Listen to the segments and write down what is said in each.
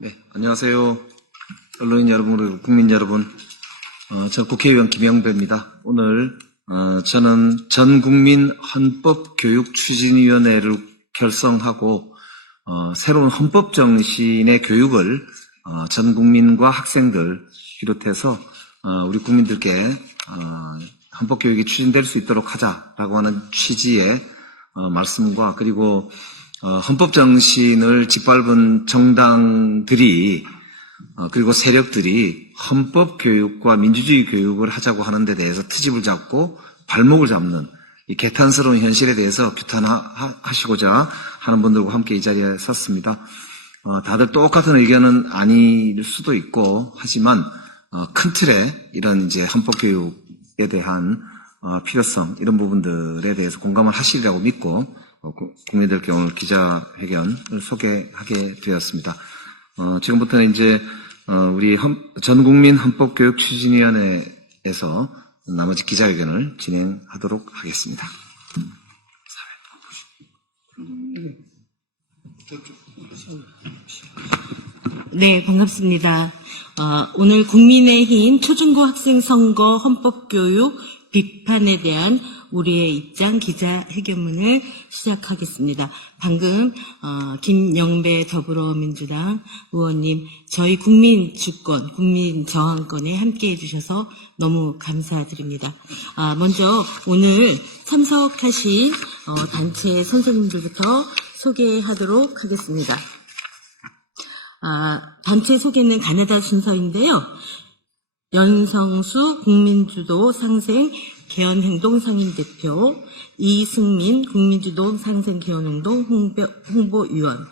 네, 안녕하세요. 언론인 여러분, 그리고 국민 여러분. 저 국회의원 김영배입니다. 오늘 저는 전국민 헌법교육추진위원회를 결성하고 새로운 헌법 정신의 교육을 전 국민과 학생들 비롯해서 우리 국민들께 헌법교육이 추진될 수 있도록 하자라고 하는 취지의 말씀과, 그리고 헌법 정신을 짓밟은 정당들이 그리고 세력들이 헌법 교육과 민주주의 교육을 하자고 하는 데 대해서 트집을 잡고 발목을 잡는 이 개탄스러운 현실에 대해서 규탄하시고자 하는 분들과 함께 이 자리에 섰습니다. 다들 똑같은 의견은 아닐 수도 있고, 하지만 큰 틀에 이런 이제 헌법 교육에 대한 필요성, 이런 부분들에 대해서 공감을 하시리라고 믿고 국민들께 오늘 기자회견을 소개하게 되었습니다. 지금부터는 이제 우리 전국민 헌법교육추진위원회에서 나머지 기자회견을 진행하도록 하겠습니다. 네, 반갑습니다. 오늘 국민의힘 초중고 학생 선거 헌법교육 비판에 대한 우리의 입장 기자회견문을 시작하겠습니다. 방금 김영배 더불어민주당 의원님, 저희 국민주권, 국민저항권에 함께해 주셔서 너무 감사드립니다. 먼저 오늘 참석하신 단체 선생님들부터 소개하도록 하겠습니다. 단체 소개는 가나다 순서인데요. 연성수 국민주도 상생 개헌행동 상임대표, 이승민 국민주도 상생 개헌행동 홍보위원,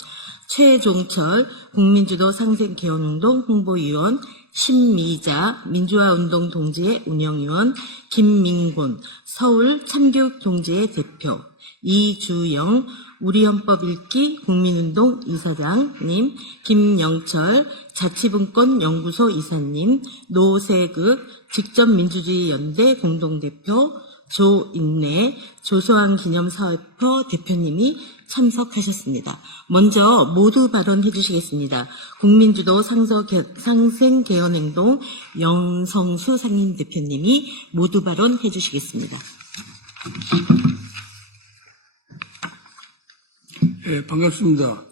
최종철 국민주도 상생 개헌행동 홍보위원, 신미자 민주화운동 동지회 운영위원, 김민곤 서울 참교육 동지회 대표, 이주영 우리헌법 읽기 국민운동 이사장님, 김영철 자치분권 연구소 이사님, 노세극 직접민주주의연대 공동대표, 조인래 조소한 기념사업회 대표님이 참석하셨습니다. 먼저 모두 발언해 주시겠습니다. 국민주도 상생개헌행동 영성수 상임대표님이 모두 발언해 주시겠습니다. 네, 반갑습니다.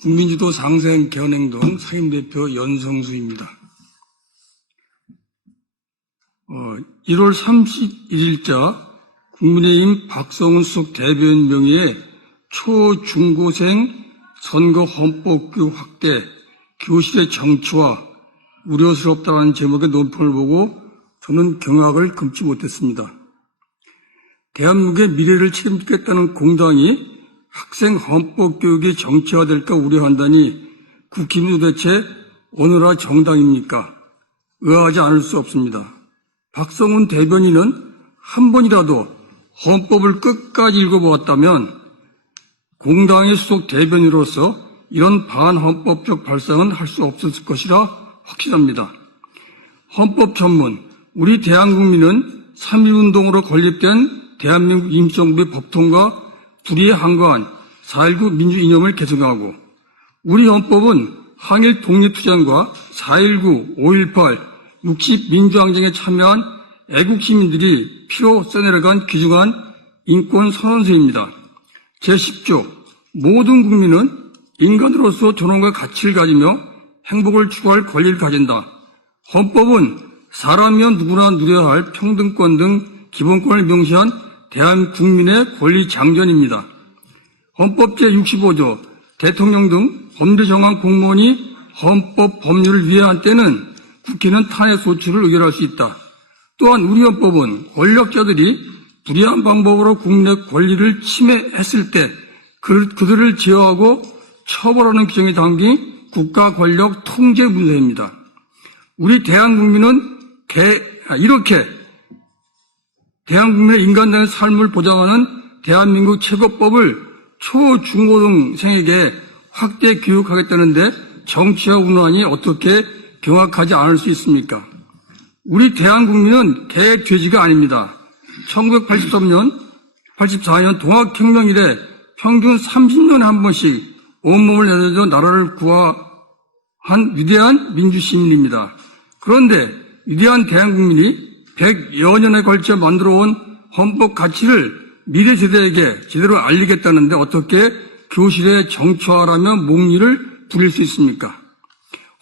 국민주도 상생개헌행동 상임대표 연성수입니다. 1월 31일자 국민의힘 박성훈 수석 대변인 명의의 초중고생 선거 헌법교육 확대 교실의 정치와 우려스럽다는 제목의 논평을 보고 저는 경악을 금치 못했습니다. 대한민국의 미래를 책임지겠다는 공당이 학생 헌법교육이 정치화될까 우려한다니 국힘이 도대체 어느 나라 정당입니까? 의아하지 않을 수 없습니다. 박성훈 대변인은 한 번이라도 헌법을 끝까지 읽어보았다면 공당의 수석 대변인으로서 이런 반헌법적 발상은 할 수 없었을 것이라 확신합니다. 헌법 전문, 우리 대한국민은 3.1운동으로 건립된 대한민국 임시정부의 법통과 불의에 항거한 4.19 민주이념을 개정하고, 우리 헌법은 항일 독립투쟁과 4.19, 5.18, 60 민주항쟁에 참여한 애국시민들이 피로 써내려간 귀중한 인권선언서입니다. 제10조, 모든 국민은 인간으로서 존엄과 가치를 가지며 행복을 추구할 권리를 가진다. 헌법은 사람이면 누구나 누려야 할 평등권 등 기본권을 명시한 대한국민의 권리 장전입니다. 헌법 제65조, 대통령 등 법률 정한 공무원이 헌법 법률을 위반한 때는 국회는 탄핵 소추를 의결할 수 있다. 또한 우리 헌법은 권력자들이 불이한 방법으로 국민의 권리를 침해했을 때 그들을 제어하고 처벌하는 규정이 담긴 국가 권력 통제 문서입니다. 우리 대한국민은 이렇게 대한국민의 인간다운 삶을 보장하는 대한민국 최고법을 초중고등생에게 확대 교육하겠다는데 정치와 운운하니 어떻게 경악하지 않을 수 있습니까? 우리 대한국민은 개돼지가 아닙니다. 1983년, 84년 동학혁명 이래 평균 30년에 한 번씩 온몸을 내려줘 나라를 한 위대한 민주시민입니다. 그런데 위대한 대한국민이 100여 년에 걸쳐 만들어온 헌법 가치를 미래 세대에게 제대로 알리겠다는데 어떻게 교실에 정초하라며 목리를 부릴 수 있습니까?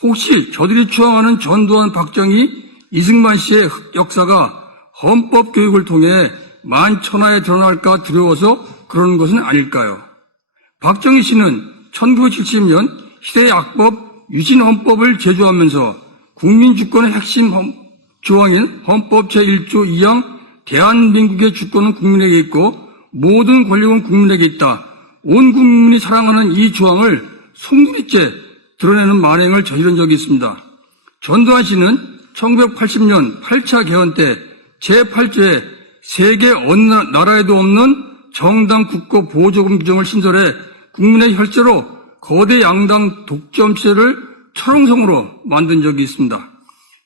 혹시 저들이 추앙하는 전두환, 박정희, 이승만 씨의 역사가 헌법 교육을 통해 만천하에 드러날까 두려워서 그러는 것은 아닐까요? 박정희 씨는 1970년 시대의 악법 유신헌법을 제조하면서 국민주권의 핵심 조항인 헌법 제1조 2항 대한민국의 주권은 국민에게 있고 모든 권력은 국민에게 있다. 온 국민이 사랑하는 이 조항을 송두리째 드러내는 만행을 저지른 적이 있습니다. 전두환 씨는 1980년 8차 개헌 때 제8조에 세계 어느 나라에도 없는 정당 국고 보조금 규정을 신설해 국민의 혈세로 거대 양당 독점 시대를 철옹성으로 만든 적이 있습니다.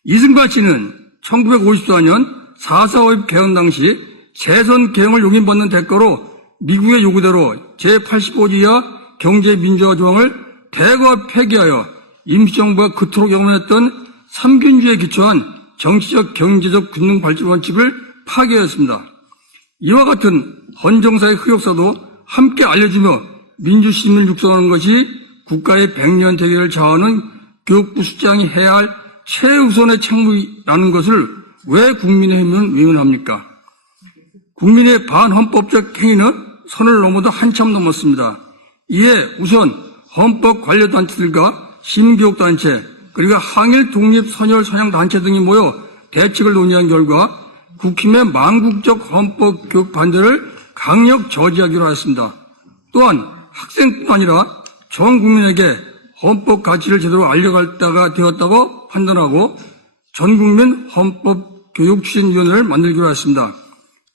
이승만 씨는 1954년 4.4.5 개헌 당시 재선 개헌을 용인받는 대가로 미국의 요구대로 제85조 이하 경제민주화 조항을 대거 폐기하여 임시정부가 그토록 영원했던 삼균주의에 기초한 정치적 경제적 균형 발전 원칙을 파괴했습니다. 이와 같은 헌정사의 흑역사도 함께 알려주며 민주시민을 육성하는 것이 국가의 100년 대계를 좌우하는 교육부 수장이 해야 할 최우선의 책무라는 것을 왜 국민의힘은 외면합니까? 국민의 반헌법적 행위는 선을 넘어도 한참 넘었습니다. 이에 우선 헌법 관련 단체들과 시민교육단체 그리고 항일 독립 선열 선양 단체 등이 모여 대책을 논의한 결과 국힘의 망국적 헌법 교육 반대를 강력 저지하기로 하였습니다. 또한 학생뿐 아니라 전 국민에게 헌법 가치를 제대로 알려갈 때가 되었다고 판단하고 전국민 헌법교육추진위원회를 만들기로 했습니다.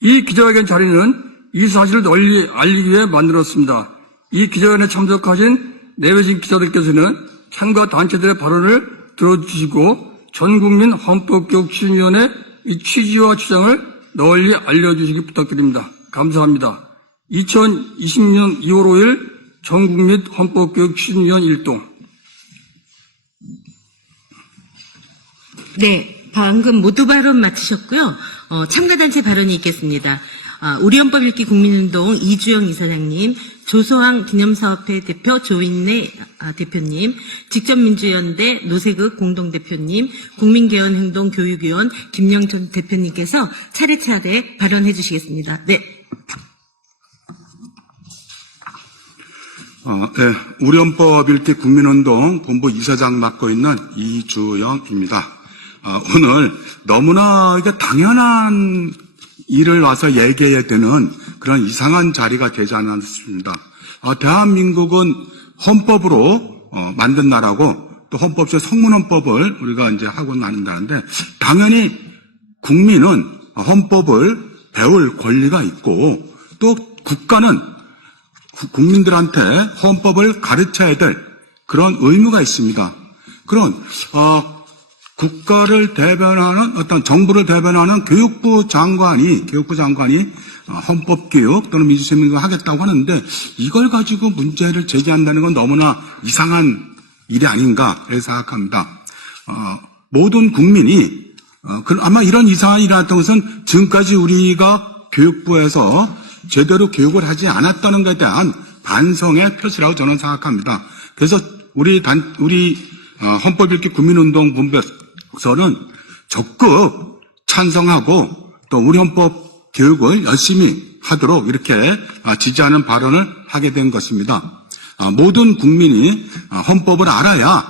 이 기자회견 자리는 이 사실을 널리 알리기 위해 만들었습니다. 이 기자회견에 참석하신 내외신 기자들께서는 참가 단체들의 발언을 들어주시고 전국민 헌법교육추진위원회 이 취지와 주장을 널리 알려주시기 부탁드립니다. 감사합니다. 2020년 2월 5일 전국민 헌법교육추진위원 1동. 네, 방금 모두 발언 마치셨고요. 참가단체 발언이 있겠습니다. 우리 헌법 읽기 국민운동 이주영 이사장님, 조소왕 기념사업회 대표 조인래 대표님, 직접민주연대 노세극 공동대표님, 국민개헌행동 교육위원 김영준 대표님께서 차례차례 발언해 주시겠습니다. 네. 네, 우리 헌법 읽기 국민운동 본부 이사장 맡고 있는 이주영입니다. 오늘 너무나 이게 당연한 일을 와서 얘기해야 되는 그런 이상한 자리가 되지 않았습니다. 대한민국은 헌법으로 만든 나라고 또 헌법제 성문헌법을 우리가 이제 하고 나는다는데 당연히 국민은 헌법을 배울 권리가 있고 또 국가는 국민들한테 헌법을 가르쳐야 될 그런 의무가 있습니다. 그런 국가를 대변하는 어떤 정부를 대변하는 교육부 장관이 헌법교육 또는 민주시민과 하겠다고 하는데 이걸 가지고 문제를 제기한다는 건 너무나 이상한 일이 아닌가 생각합니다. 모든 국민이 아마 이런 이상한 일이 나왔던 것은 지금까지 우리가 교육부에서 제대로 교육을 하지 않았다는 것에 대한 반성의 표시라고 저는 생각합니다. 그래서 우리 헌법 읽기 국민운동 본부에서는 적극 찬성하고 또 우리 헌법 교육을 열심히 하도록 이렇게 지지하는 발언을 하게 된 것입니다. 모든 국민이 헌법을 알아야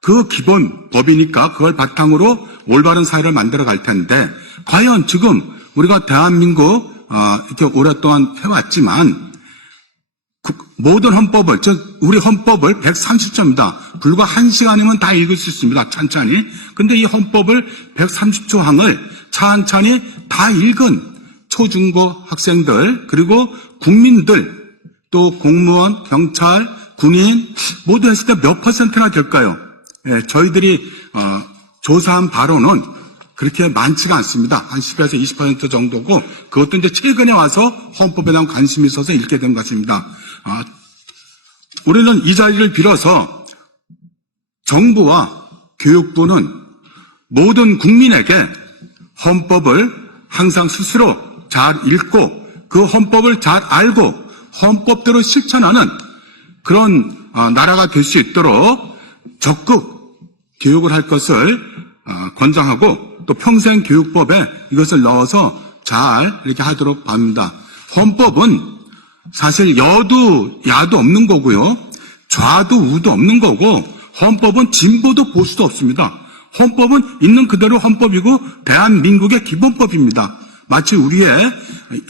그 기본 법이니까 그걸 바탕으로 올바른 사회를 만들어 갈 텐데 과연 지금 우리가 대한민국 이렇게 오랫동안 해왔지만 모든 헌법을 즉 우리 헌법을 130조입니다. 불과 1시간이면 다 읽을 수 있습니다. 천천히. 근데 이 헌법을 130조항을 천천히 다 읽은 초중고 학생들 그리고 국민들 또 공무원, 경찰, 군인 모두 했을 때 몇 퍼센트나 될까요? 저희들이 조사한 바로는 그렇게 많지가 않습니다. 한 10에서 20% 정도고 그것도 이제 최근에 와서 헌법에 대한 관심이 있어서 읽게 된 것입니다. 우리는 이 자리를 빌어서 정부와 교육부는 모든 국민에게 헌법을 항상 스스로 잘 읽고 그 헌법을 잘 알고 헌법대로 실천하는 그런 나라가 될 수 있도록 적극 교육을 할 것을 권장하고 또 평생교육법에 이것을 넣어서 잘 이렇게 하도록 합니다. 헌법은 사실 여도 야도 없는 거고요. 좌도 우도 없는 거고 헌법은 진보도 보수도 없습니다. 헌법은 있는 그대로 헌법이고 대한민국의 기본법입니다. 마치 우리의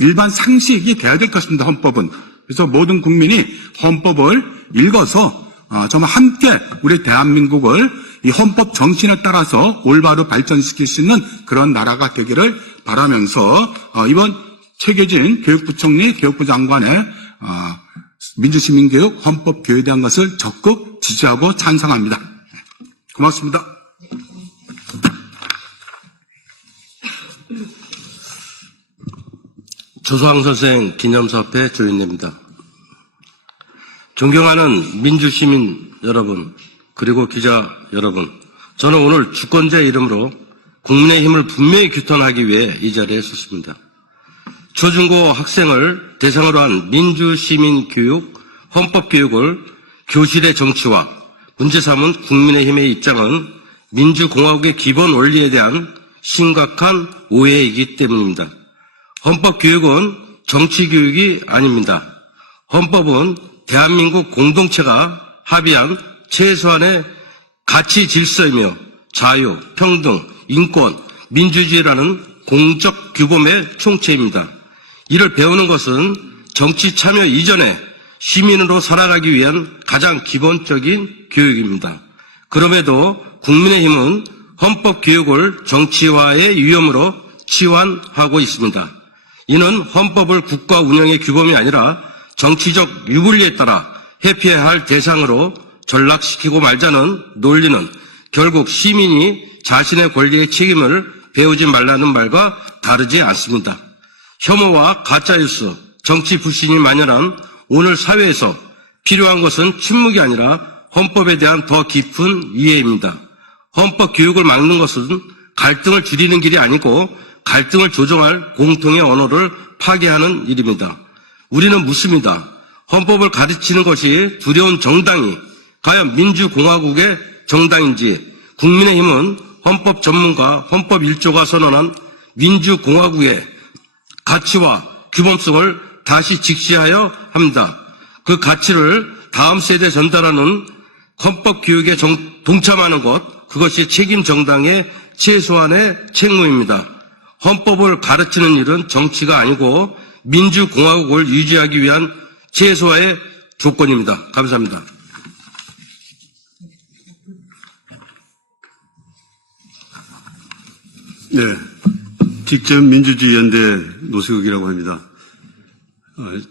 일반 상식이 돼야 될 것입니다. 헌법은. 그래서 모든 국민이 헌법을 읽어서 정말 함께 우리 대한민국을 이 헌법 정신에 따라서 올바로 발전시킬 수 있는 그런 나라가 되기를 바라면서 이번 최계진 교육부총리, 교육부 장관의 민주시민교육 헌법교육에 대한 것을 적극 지지하고 찬성합니다. 고맙습니다. 조소왕 선생 기념사업회 조인래입니다. 존경하는 민주시민 여러분, 그리고 기자 여러분, 저는 오늘 주권자의 이름으로 국민의힘을 분명히 규탄하기 위해 이 자리에 섰습니다. 초중고 학생을 대상으로 한 민주시민교육, 헌법교육을 교실의 정치화, 문제 삼은 국민의힘의 입장은 민주공화국의 기본 원리에 대한 심각한 오해이기 때문입니다. 헌법교육은 정치교육이 아닙니다. 헌법은 대한민국 공동체가 합의한 최소한의 가치 질서이며 자유, 평등, 인권, 민주주의라는 공적 규범의 총체입니다. 이를 배우는 것은 정치 참여 이전에 시민으로 살아가기 위한 가장 기본적인 교육입니다. 그럼에도 국민의힘은 헌법교육을 정치화의 위험으로 치환하고 있습니다. 이는 헌법을 국가 운영의 규범이 아니라 정치적 유불리에 따라 회피해야 할 대상으로 전락시키고 말자는 논리는 결국 시민이 자신의 권리의 책임을 배우지 말라는 말과 다르지 않습니다. 혐오와 가짜뉴스, 정치 불신이 만연한 오늘 사회에서 필요한 것은 침묵이 아니라 헌법에 대한 더 깊은 이해입니다. 헌법 교육을 막는 것은 갈등을 줄이는 길이 아니고 갈등을 조정할 공통의 언어를 파괴하는 일입니다. 우리는 묻습니다. 헌법을 가르치는 것이 두려운 정당이 과연 민주공화국의 정당인지, 국민의힘은 헌법 전문가, 헌법 1조가 선언한 민주공화국의 가치와 규범성을 다시 직시하여 합니다. 그 가치를 다음 세대에 전달하는 헌법 교육에 동참하는 것, 그것이 책임 정당의 최소한의 책무입니다. 헌법을 가르치는 일은 정치가 아니고 민주공화국을 유지하기 위한 최소의 조건입니다. 감사합니다. 네, 직전 민주주의연대 노수국이라고 합니다.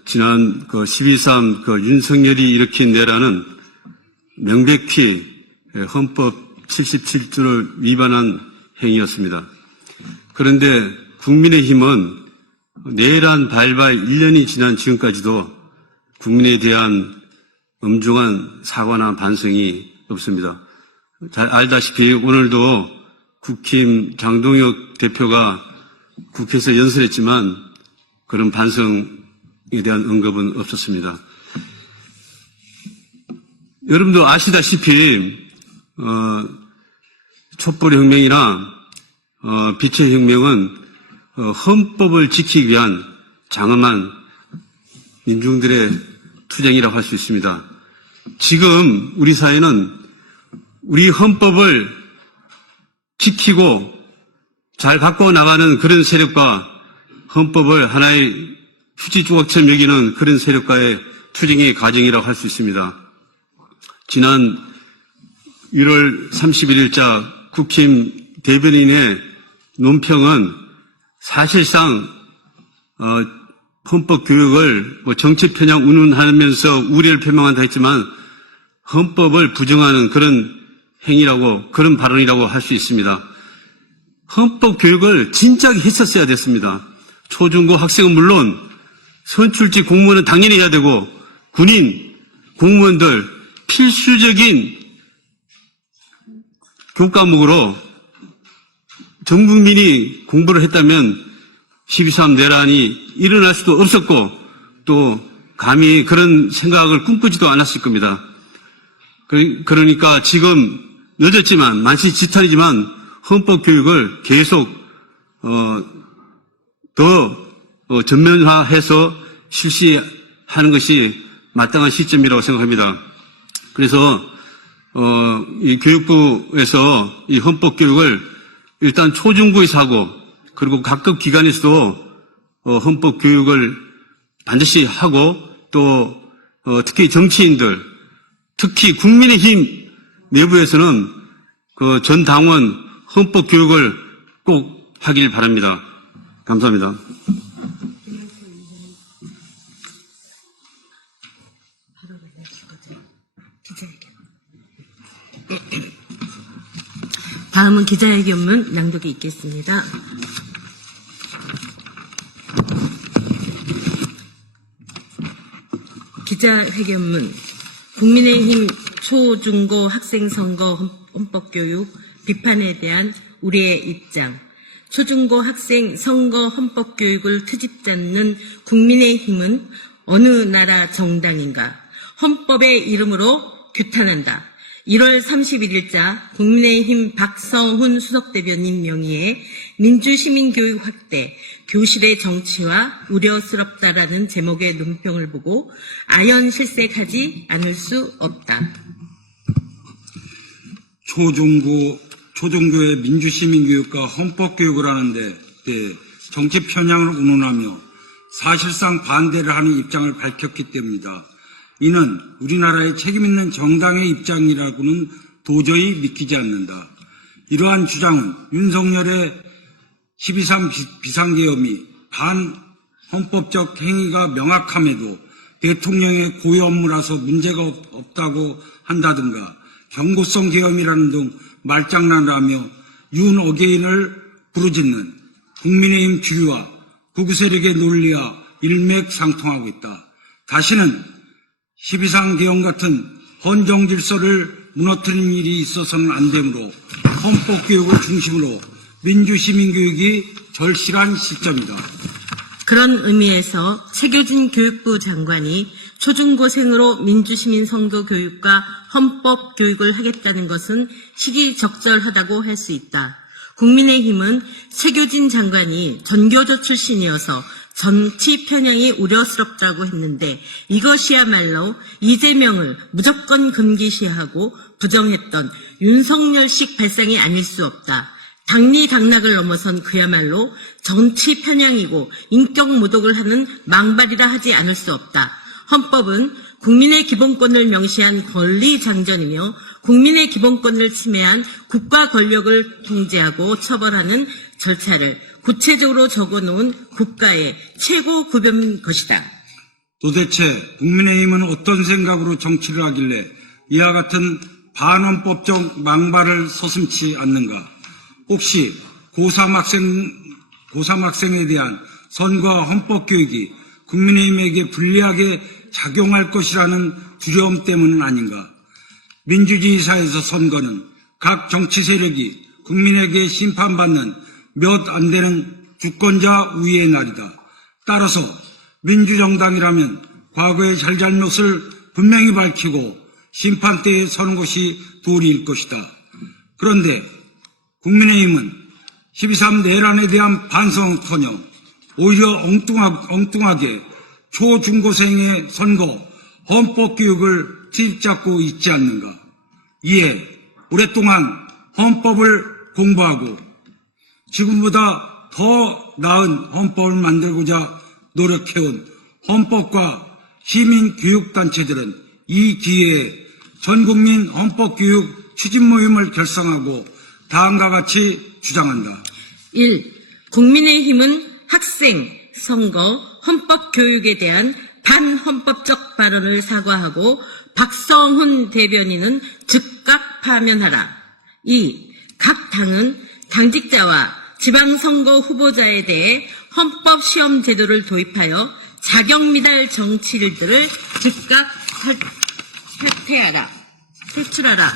지난 12.3 윤석열이 일으킨 내란은 명백히 헌법 77조를 위반한 행위였습니다. 그런데 국민의힘은 내란 발발 1년이 지난 지금까지도 국민에 대한 엄중한 사과나 반성이 없습니다. 잘 알다시피 오늘도 국힘 장동혁 대표가 국회에서 연설했지만 그런 반성에 대한 언급은 없었습니다. 여러분도 아시다시피 촛불혁명이나 빛의 혁명은 헌법을 지키기 위한 장엄한 민중들의 투쟁이라고 할 수 있습니다. 지금 우리 사회는 우리 헌법을 지키고 잘 바꿔나가는 그런 세력과 헌법을 하나의 휴지 조각처럼 여기는 그런 세력과의 투쟁의 과정이라고 할 수 있습니다. 지난 1월 31일자 국힘 대변인의 논평은 사실상 헌법 교육을 정치 편향 운운하면서 우려를 표명한다 했지만 헌법을 부정하는 그런 행위라고, 그런 발언이라고 할 수 있습니다. 헌법 교육을 진작에 했었어야 됐습니다. 초중고 학생은 물론 선출직 공무원은 당연히 해야 되고 군인, 공무원들 필수적인 교과목으로 전 국민이 공부를 했다면 12.3 내란이 일어날 수도 없었고 또 감히 그런 생각을 꿈꾸지도 않았을 겁니다. 그러니까 지금 늦었지만 만시지탄이지만 헌법 교육을 계속 더 전면화해서 실시하는 것이 마땅한 시점이라고 생각합니다. 그래서 이 교육부에서 이 헌법 교육을 일단 초중고에서 하고 그리고 각급 기관에서도 헌법 교육을 반드시 하고 또 특히 정치인들, 특히 국민의힘 내부에서는 그 전 당원 헌법 교육을 꼭 하길 바랍니다. 감사합니다. 다음은 기자회견문 낭독이 있겠습니다. 기자회견문 국민의힘 초중고 학생선거 헌법교육 비판에 대한 우리의 입장. 초중고 학생 선거 헌법교육을 트집 잡는 국민의힘은 어느 나라 정당인가? 헌법의 이름으로 규탄한다. 1월 31일자 국민의힘 박성훈 수석대변인 명의의 민주시민교육 확대, 교실의 정치와 우려스럽다라는 제목의 논평을 보고 아연실색하지 않을 수 없다. 초중교의 민주시민교육과 헌법교육을 하는데 정치 편향을 운운하며 사실상 반대를 하는 입장을 밝혔기 때문이다. 이는 우리나라의 책임있는 정당의 입장이라고는 도저히 믿기지 않는다. 이러한 주장은 윤석열의 12.3 비상계엄이 반헌법적 행위가 명확함에도 대통령의 고유 업무라서 문제가 없다고 한다든가 경고성 계엄이라는 등 말장난을 하며 윤 어게인을 부르짖는 국민의힘 주류와 극우 세력의 논리와 일맥상통하고 있다. 다시는 12.3 계엄 같은 헌정 질서를 무너뜨리는 일이 있어서는 안 되므로 헌법교육을 중심으로 민주시민교육이 절실한 시점이다. 그런 의미에서 최교진 교육부 장관이 초중고생으로 민주시민 선거 교육과 헌법 교육을 하겠다는 것은 시기적절하다고 할 수 있다. 국민의힘은 최교진 장관이 전교조 출신이어서 정치 편향이 우려스럽다고 했는데 이것이야말로 이재명을 무조건 금기시하고 부정했던 윤석열식 발상이 아닐 수 없다. 당리당락을 넘어선 그야말로 정치 편향이고 인격 모독을 하는 망발이라 하지 않을 수 없다. 헌법은 국민의 기본권을 명시한 권리장전이며 국민의 기본권을 침해한 국가 권력을 통제하고 처벌하는 절차를 구체적으로 적어놓은 국가의 최고 구별인 것이다. 도대체 국민의힘은 어떤 생각으로 정치를 하길래 이와 같은 반헌법적 망발을 서슴지 않는가? 혹시 고3 학생에 대한 선거와 헌법교육이 국민의힘에게 불리하게 작용할 것이라는 두려움 때문은 아닌가? 민주주의 사회에서 선거는 각 정치 세력이 국민에게 심판받는 몇 안 되는 주권자 우위의 날이다. 따라서 민주정당이라면 과거의 잘잘못을 분명히 밝히고 심판대에 서는 것이 도리일 것이다. 그런데 국민의힘은 12.3 내란에 대한 반성은커녕 오히려 엉뚱하게 초중고생의 선거 헌법교육을 트집잡고 있지 않는가. 이에 오랫동안 헌법을 공부하고 지금보다 더 나은 헌법을 만들고자 노력해온 헌법과 시민교육단체들은 이 기회에 전국민 헌법교육 추진 모임을 결성하고 다음과 같이 주장한다. 1. 국민의힘은 학생, 선거, 헌법교육에 대한 반헌법적 발언을 사과하고 박성훈 대변인은 즉각 파면하라. 2. 각 당은 당직자와 지방선거 후보자에 대해 헌법시험 제도를 도입하여 자격미달 정치인들을 즉각 탈출하라.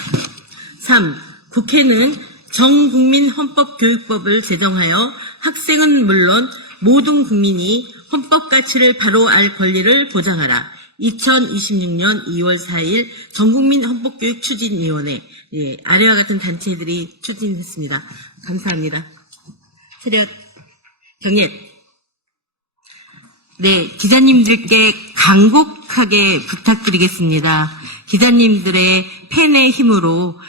3. 국회는 전국민 헌법교육법을 제정하여 학생은 물론 모든 국민이 헌법 가치를 바로 알 권리를 보장하라. 2026년 2월 4일 전국민 헌법교육 추진위원회, 아래와 같은 단체들이 추진했습니다. 감사합니다. 차렷 경례. 네, 기자님들께 간곡하게 부탁드리겠습니다. 기자님들의 펜의 힘으로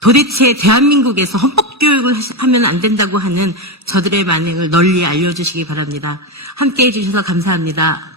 도대체 대한민국에서 헌법교육을 하면 안 된다고 하는 저들의 만행을 널리 알려주시기 바랍니다. 함께해 주셔서 감사합니다.